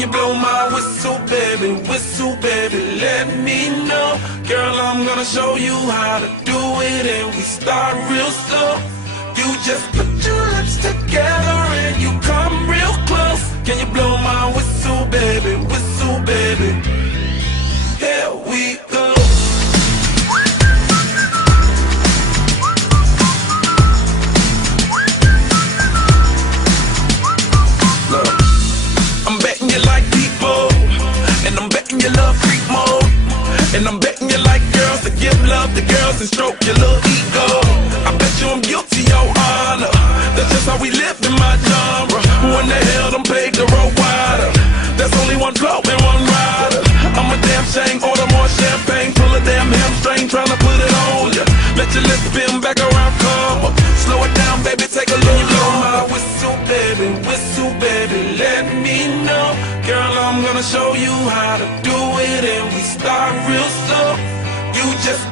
you blow my whistle, baby, let me know. Girl, I'm gonna show you how to do it, and we start real slow. You just put your lips together and you come real close. Can you blow my whistle, baby, here we go. Look, I'm betting you like people, and I'm betting you love freak mode, and I'm betting you like girls to give love to girls and stroke your little ego. I bet you I'm guilty, your honor. That's just how we live in my genre. Who in the hell done paved the road wider? There's only one flow and one rider. I'm a damn shame, order more champagne, pull a damn hamstring, tryna put it on ya. Let your lips spin back around, come up. Slow it down, baby, take a look. Blow my whistle, baby, let me know. Girl, I'm gonna show you how to do it, and we start real slow. You just